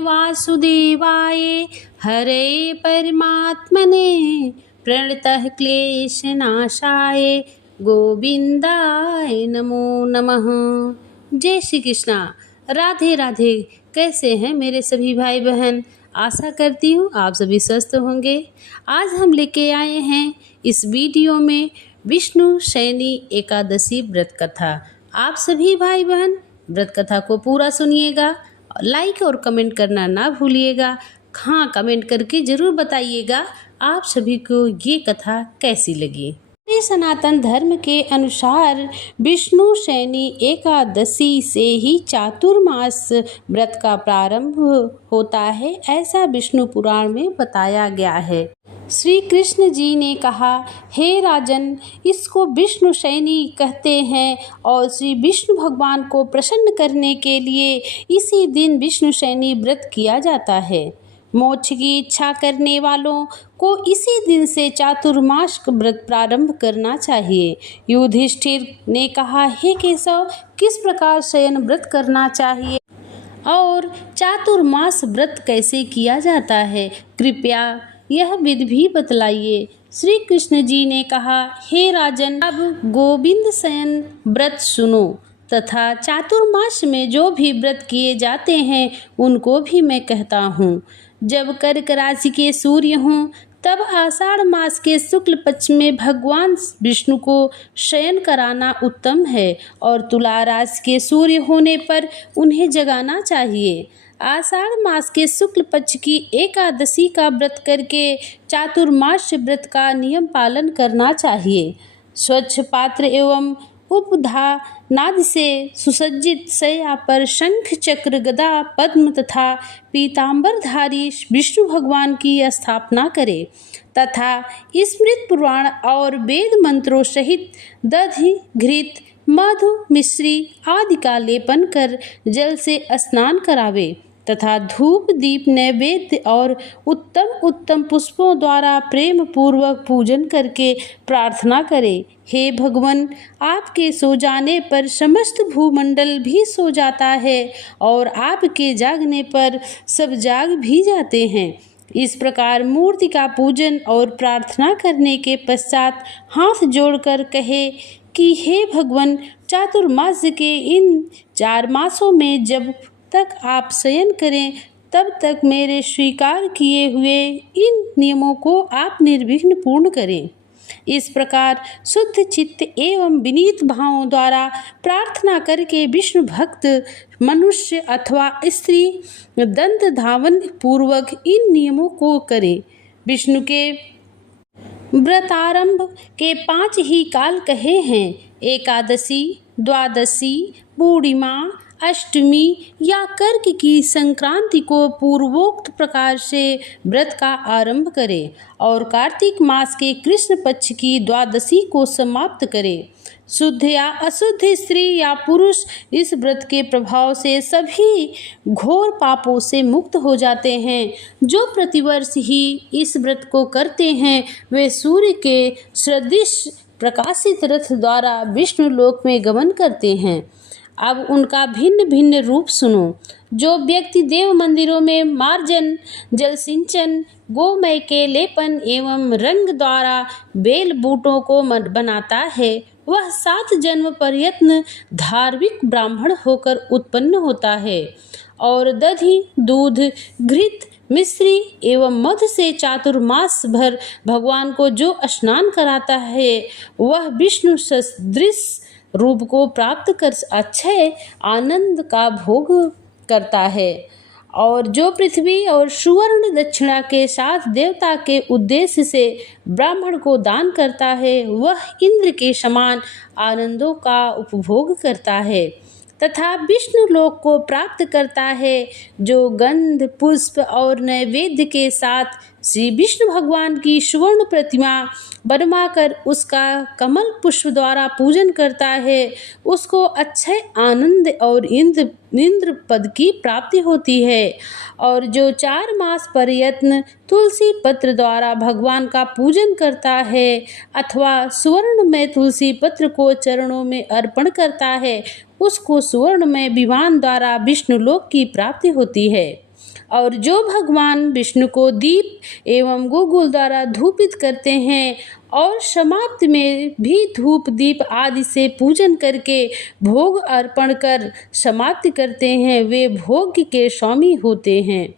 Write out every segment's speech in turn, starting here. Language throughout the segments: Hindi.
वासुदेवाय हरे परमात्मने प्रणतः क्लेशनाशाय गोविंदाय नमो नमः। जय श्री कृष्णा। राधे राधे। कैसे हैं मेरे सभी भाई बहन? आशा करती हूँ आप सभी स्वस्थ होंगे। आज हम लेके आए हैं इस वीडियो में विष्णु शयनी एकादशी व्रत कथा। आप सभी भाई बहन व्रत कथा को पूरा सुनिएगा, लाइक और कमेंट करना ना भूलिएगा। हाँ, कमेंट करके ज़रूर बताइएगा आप सभी को ये कथा कैसी लगी। सनातन धर्म के अनुसार विष्णु शयनी एकादशी से ही चातुर्मास व्रत का प्रारंभ होता है, ऐसा विष्णु पुराण में बताया गया है। श्री कृष्ण जी ने कहा, हे राजन, इसको विष्णु शयनी कहते हैं और श्री विष्णु भगवान को प्रसन्न करने के लिए इसी दिन विष्णु शयनी व्रत किया जाता है। मोक्ष की इच्छा करने वालों को इसी दिन से चातुर्मास व्रत प्रारंभ करना चाहिए। युधिष्ठिर ने कहा, हे केशव, किस प्रकार शयन व्रत करना चाहिए और चातुर्मास व्रत कैसे किया जाता है, कृपया यह विधि भी बतलाइए। श्री कृष्ण जी ने कहा, हे राजन, अब गोविंद शयन व्रत सुनो तथा चातुर्मास में जो भी व्रत किए जाते हैं उनको भी मैं कहता हूँ। जब कर्क राशि के सूर्य हों तब आषाढ़ मास के शुक्ल पक्ष में भगवान विष्णु को शयन कराना उत्तम है और तुला राशि के सूर्य होने पर उन्हें जगाना चाहिए। आषाढ़ मास के शुक्ल पक्ष की एकादशी का व्रत करके चातुर्मास व्रत का नियम पालन करना चाहिए। स्वच्छ पात्र एवं उपधा नाद से सुसज्जित शैया पर शंख चक्र गदा पद्म तथा पीतांबरधारी विष्णु भगवान की स्थापना करें तथा स्मृत पुराण और वेद मंत्रों सहित दधि घृत मधु मिश्री आदि का लेपन कर जल से स्नान करावे तथा धूप दीप नैवेद्य और उत्तम उत्तम पुष्पों द्वारा प्रेम पूर्वक पूजन करके प्रार्थना करें, हे भगवान, आपके सो जाने पर समस्त भूमंडल भी सो जाता है और आपके जागने पर सब जाग भी जाते हैं। इस प्रकार मूर्ति का पूजन और प्रार्थना करने के पश्चात हाथ जोड़कर कहे कि हे भगवान, चातुर्मास के इन 4 मासों में जब तक आप शयन करें तब तक मेरे स्वीकार किए हुए इन नियमों को आप निर्विघ्न पूर्ण करें। इस प्रकार शुद्ध चित्त एवं विनीत भावों द्वारा प्रार्थना करके विष्णु भक्त मनुष्य अथवा स्त्री दंत धावन पूर्वक इन नियमों को करें। विष्णु के व्रतारंभ के 5 ही काल कहे हैं, एकादशी, द्वादशी, पूर्णिमा, अष्टमी या कर्क की संक्रांति को पूर्वोक्त प्रकार से व्रत का आरंभ करें और कार्तिक मास के कृष्ण पक्ष की द्वादशी को समाप्त करें। शुद्ध या अशुद्ध स्त्री या पुरुष इस व्रत के प्रभाव से सभी घोर पापों से मुक्त हो जाते हैं। जो प्रतिवर्ष ही इस व्रत को करते हैं वे सूर्य के सदृश प्रकाशित रथ द्वारा विष्णु लोक में गमन करते हैं। अब उनका भिन्न भिन्न रूप सुनो। जो व्यक्ति देव मंदिरों में मार्जन, जल सिंचन, गोमय के लेपन एवं रंग द्वारा बेल बूटों को बनाता है वह 7 जन्म पर्यंत धार्मिक ब्राह्मण होकर उत्पन्न होता है और दधि, दूध, घृत, मिश्री एवं मधु से चातुर्मास भर भगवान को जो स्नान कराता है वह विष्णु सदृश रूप को प्राप्त कर अक्षय आनंद का भोग करता है और जो पृथ्वी और सुवर्ण दक्षिणा के साथ देवता के उद्देश्य से ब्राह्मण को दान करता है वह इंद्र के समान आनंदों का उपभोग करता है तथा विष्णु लोक को प्राप्त करता है। जो गंध, पुष्प और नैवेद्य के साथ श्री विष्णु भगवान की सुवर्ण प्रतिमा बनवाकर उसका कमल पुष्प द्वारा पूजन करता है उसको अक्षय आनंद और इंद्र पद की प्राप्ति होती है और जो 4 मास पर्यंत तुलसी पत्र द्वारा भगवान का पूजन करता है अथवा सुवर्ण में तुलसी पत्र को चरणों में अर्पण करता है उसको सुवर्ण में विमान द्वारा विष्णु लोक की प्राप्ति होती है। और जो भगवान विष्णु को दीप एवं गुगुल द्वारा धूपित करते हैं और समाप्ति में भी धूप दीप आदि से पूजन करके भोग अर्पण कर समाप्ति करते हैं, वे भोग के स्वामी होते हैं।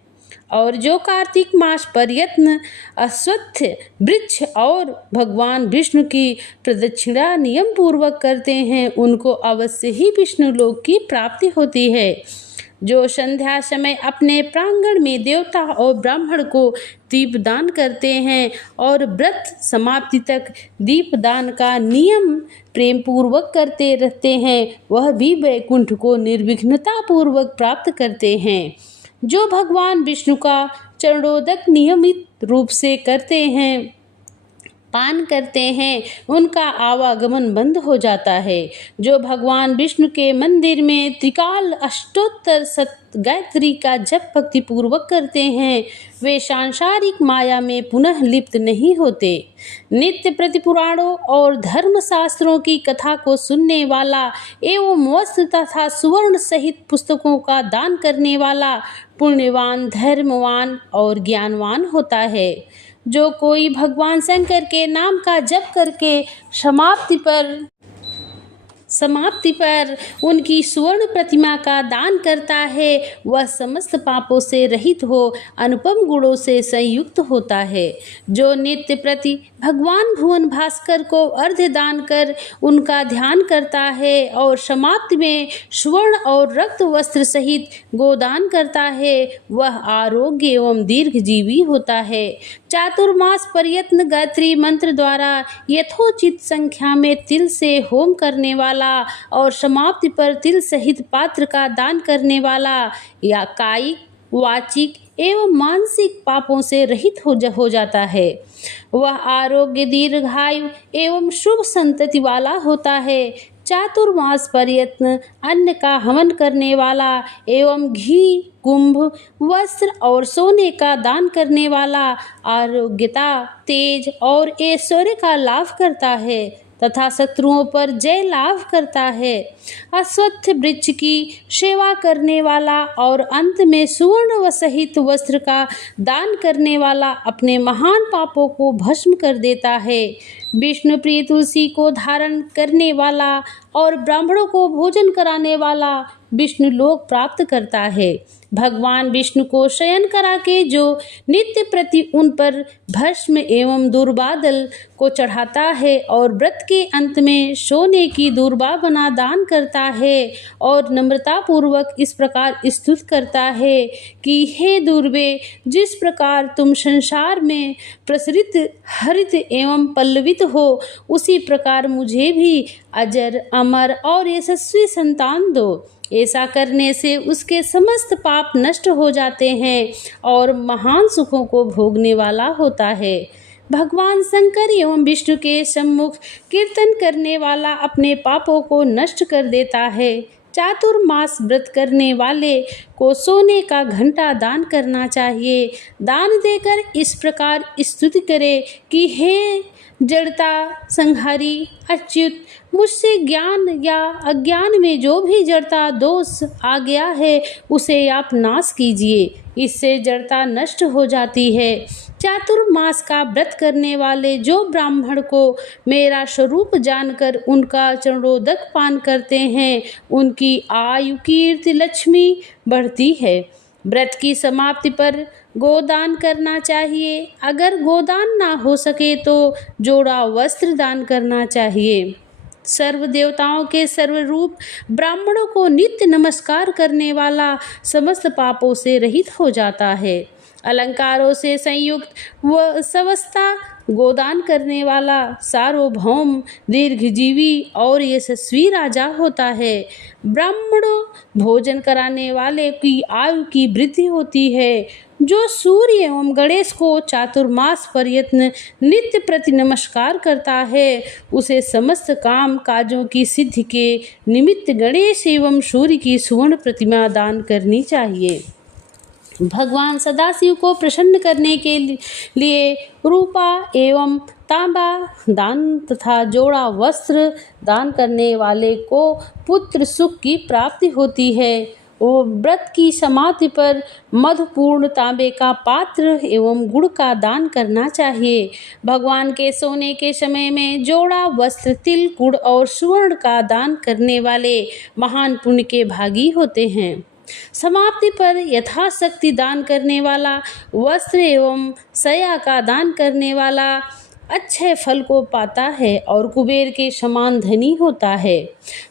और जो कार्तिक मास प्रयत्न अश्वत्थ वृक्ष और भगवान विष्णु की प्रदक्षिणा नियम पूर्वक करते हैं, उनको अवश्य ही विष्णु लोक की प्राप्ति होती है। जो संध्या समय अपने प्रांगण में देवता और ब्राह्मण को दीपदान करते हैं और व्रत समाप्ति तक दीपदान का नियम प्रेम पूर्वक करते रहते हैं, वह भी वैकुंठ को निर्विघ्नता पूर्वक प्राप्त करते हैं। जो भगवान विष्णु का चरणोदक नियमित रूप से करते हैं, पान करते हैं, उनका आवागमन बंद हो जाता है। जो भगवान विष्णु के मंदिर में त्रिकाल अष्टोत्तर शत गायत्री का जप भक्ति पूर्वक करते हैं, वे सांसारिक माया में पुनः लिप्त नहीं होते। नित्य प्रति पुराणों और धर्म शास्त्रों की कथा को सुनने वाला एवं वस्त्र तथा सुवर्ण सहित पुस्तकों का दान करने वाला पुण्यवान, धर्मवान और ज्ञानवान होता है। जो कोई भगवान शंकर के नाम का जप करके समाप्ति पर उनकी स्वर्ण प्रतिमा का दान करता है, वह समस्त पापों से रहित हो अनुपम गुणों से संयुक्त होता है। जो नित्य प्रति भगवान भुवन भास्कर को अर्घ्य दान कर उनका ध्यान करता है और समाप्ति में स्वर्ण और रक्त वस्त्र सहित गोदान करता है, वह आरोग्य एवं दीर्घजीवी होता है। चातुर्मास प्रयत्न गायत्री मंत्र द्वारा यथोचित संख्या में तिल से होम करने वाला और समाप्ति पर तिल सहित पात्र का दान करने वाला या कायिक, वाचिक एवं मानसिक पापों से रहित हो जाता है। वह आरोग्य, दीर्घायु एवं शुभ संतति वाला होता है। चातुर्मास प्रयत्न अन्न का हवन करने वाला एवं घी, कुंभ, वस्त्र और सोने का दान करने वाला आरोग्यता, तेज और ऐश्वर्य का लाभ करता है तथा शत्रुओं पर जय लाभ करता है। अश्वत्थ वृक्ष की सेवा करने वाला और अंत में सुवर्ण व सहित वस्त्र का दान करने वाला अपने महान पापों को भस्म कर देता है। विष्णु प्रिय तुलसी को धारण करने वाला और ब्राह्मणों को भोजन कराने वाला विष्णु लोक प्राप्त करता है। भगवान विष्णु को शयन करा के जो नित्य प्रति उन पर भस्म एवं दूर्बादल को चढ़ाता है और व्रत के अंत में सोने की दूर्बा बना दान करता है और नम्रता पूर्वक इस प्रकार स्तुति करता है कि हे दूर्बे, जिस प्रकार तुम संसार में प्रसरित, हरित एवं पल्लवित हो, उसी प्रकार मुझे भी अजर, अमर और यशस्वी संतान दो। ऐसा करने से उसके समस्त पाप नष्ट हो जाते हैं और महान सुखों को भोगने वाला होता है। भगवान शंकर एवं विष्णु के सम्मुख कीर्तन करने वाला अपने पापों को नष्ट कर देता है। चातुर्मास व्रत करने वाले को सोने का घंटा दान करना चाहिए। दान देकर इस प्रकार स्तुति करे कि हे जड़ता संहारी अच्युत, मुझसे ज्ञान या अज्ञान में जो भी जड़ता दोष आ गया है उसे आप नाश कीजिए, इससे जड़ता नष्ट हो जाती है। चातुर्मास का व्रत करने वाले जो ब्राह्मण को मेरा स्वरूप जानकर उनका चरणोदक पान करते हैं, उनकी आयु, कीर्ति, लक्ष्मी बढ़ती है। व्रत की समाप्ति पर गोदान करना चाहिए। अगर गोदान ना हो सके तो जोड़ा वस्त्र दान करना चाहिए। सर्व देवताओं के सर्वरूप ब्राह्मणों को नित्य नमस्कार करने वाला समस्त पापों से रहित हो जाता है। अलंकारों से संयुक्त व सवस्था गोदान करने वाला सार्वभौम, दीर्घजीवी और यशस्वी राजा होता है। ब्राह्मणों भोजन कराने वाले की आयु की वृद्धि होती है। जो सूर्य एवं गणेश को चातुर्मास प्रयत्न नित्य प्रति नमस्कार करता है, उसे समस्त काम काजों की सिद्धि के निमित्त गणेश एवं सूर्य की सुवर्ण प्रतिमा दान करनी चाहिए। भगवान सदाशिव को प्रसन्न करने के लिए रूपा एवं तांबा दान तथा जोड़ा वस्त्र दान करने वाले को पुत्र सुख की प्राप्ति होती है। वो व्रत की समाप्ति पर मधुपूर्ण तांबे का पात्र एवं गुड़ का दान करना चाहिए। भगवान के सोने के समय में जोड़ा वस्त्र, तिल, गुड़ और सुवर्ण का दान करने वाले महान पुण्य के भागी होते हैं। समाप्ति पर यथाशक्ति दान करने वाला, वस्त्र एवं शय्या का दान करने वाला अच्छे फल को पाता है और कुबेर के समान धनी होता है।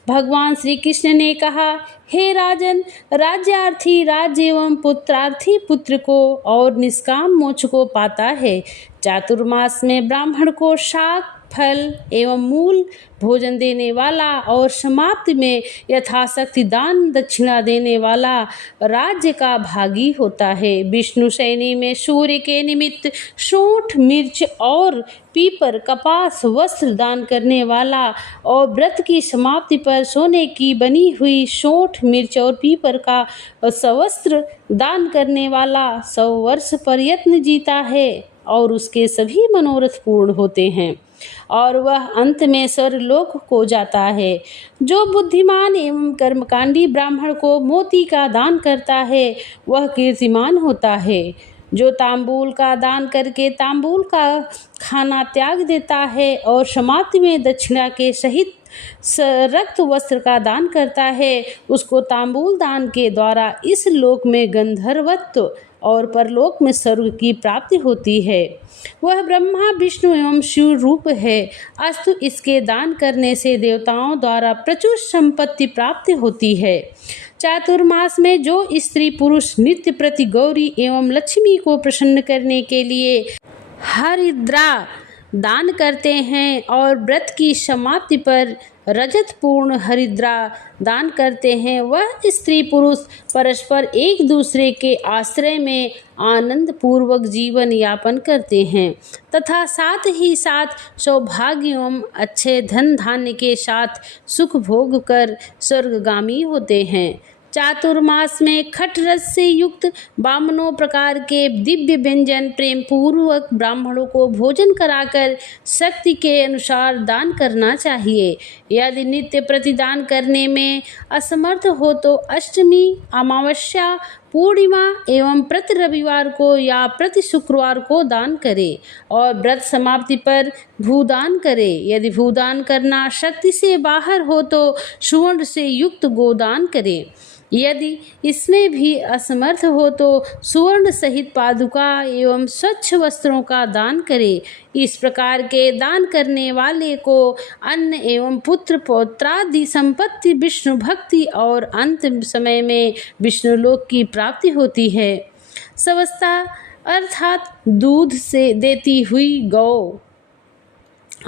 भगवान श्री कृष्ण ने कहा, हे राजन, राज्यार्थी राज्य एवं पुत्रार्थी पुत्र को और निष्काम मोक्ष को पाता है। चातुर्मास में ब्राह्मण को शाक, फल एवं मूल भोजन देने वाला और समाप्ति में यथाशक्ति दान दक्षिणा देने वाला राज्य का भागी होता है। विष्णु शयनी में सूर्य के निमित्त सोंठ, मिर्च और पीपर, कपास, वस्त्र दान करने वाला और व्रत की समाप्ति पर सोने की बनी हुई सोंठ, मिर्च और पीपर का सवस्त्र दान करने वाला 100 वर्ष प्रयत्न जीता है और उसके सभी मनोरथ पूर्ण होते हैं और वह अंत में स्वर्गलोक को जाता है। जो बुद्धिमान एवं कर्मकांडी ब्राह्मण को मोती का दान करता है वह कीर्तिमान होता है। जो तांबूल का दान करके तांबूल का खाना त्याग देता है और समाप्ति में दक्षिणा के सहित रक्त वस्त्र का दान करता है, उसको तांबूल दान के द्वारा इस लोक में गंधर्वत्व और परलोक में स्वर्ग की प्राप्ति होती है। वह ब्रह्मा, विष्णु एवं शिव रूप है। अस्तु इसके दान करने से देवताओं द्वारा प्रचुर संपत्ति प्राप्ति होती है। चातुर्मास में जो स्त्री पुरुष नित्य प्रति गौरी एवं लक्ष्मी को प्रसन्न करने के लिए हरिद्रा दान करते हैं और व्रत की समाप्ति पर रजत पूर्ण हरिद्रा दान करते हैं, वह स्त्री पुरुष परस्पर एक दूसरे के आश्रय में आनंद पूर्वक जीवन यापन करते हैं तथा साथ ही साथ सौभाग्य एवं अच्छे धन धान्य के साथ सुख भोग कर स्वर्गगामी होते हैं। चातुर्मास में खट रस से युक्त 52 प्रकार के दिव्य व्यंजन प्रेम पूर्वक ब्राह्मणों को भोजन कराकर शक्ति के अनुसार दान करना चाहिए। यदि नित्य प्रतिदान करने में असमर्थ हो तो अष्टमी, अमावस्या, पूर्णिमा एवं प्रति रविवार को या प्रति शुक्रवार को दान करे और व्रत समाप्ति पर भूदान करे। यदि भूदान करना शक्ति से बाहर हो तो सुवर्ण से युक्त गोदान करे। यदि इसमें भी असमर्थ हो तो सुवर्ण सहित पादुका एवं स्वच्छ वस्त्रों का दान करे। इस प्रकार के दान करने वाले को अन्न एवं पुत्र पौत्रादि संपत्ति, विष्णु भक्ति और अंत समय में विष्णुलोक की प्राप्ति होती है। स्वस्ता अर्थात दूध से देती हुई गौ,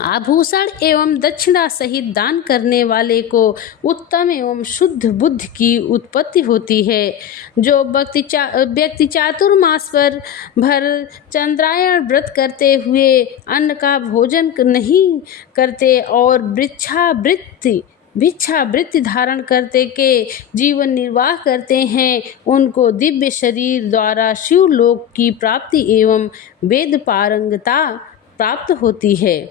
आभूषण एवं दक्षिणा सहित दान करने वाले को उत्तम एवं शुद्ध बुद्धि की उत्पत्ति होती है। जो व्यक्ति चातुर्मास पर भर चंद्रायण व्रत करते हुए अन्न का भोजन नहीं करते और भिक्षावृत्ति धारण करते के जीवन निर्वाह करते हैं, उनको दिव्य शरीर द्वारा शिवलोक की प्राप्ति एवं वेद पारंगता प्राप्त होती है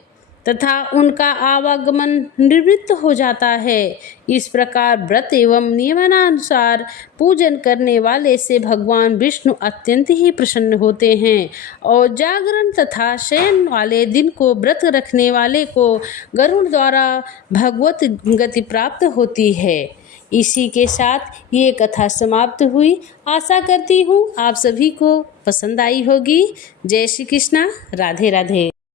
तथा उनका आवागमन निवृत्त हो जाता है। इस प्रकार व्रत एवं नियमानुसार पूजन करने वाले से भगवान विष्णु अत्यंत ही प्रसन्न होते हैं और जागरण तथा शयन वाले दिन को व्रत रखने वाले को गरुड़ द्वारा भगवत गति प्राप्त होती है। इसी के साथ ये कथा समाप्त हुई। आशा करती हूँ आप सभी को पसंद आई होगी। जय श्री कृष्णा, राधे राधे।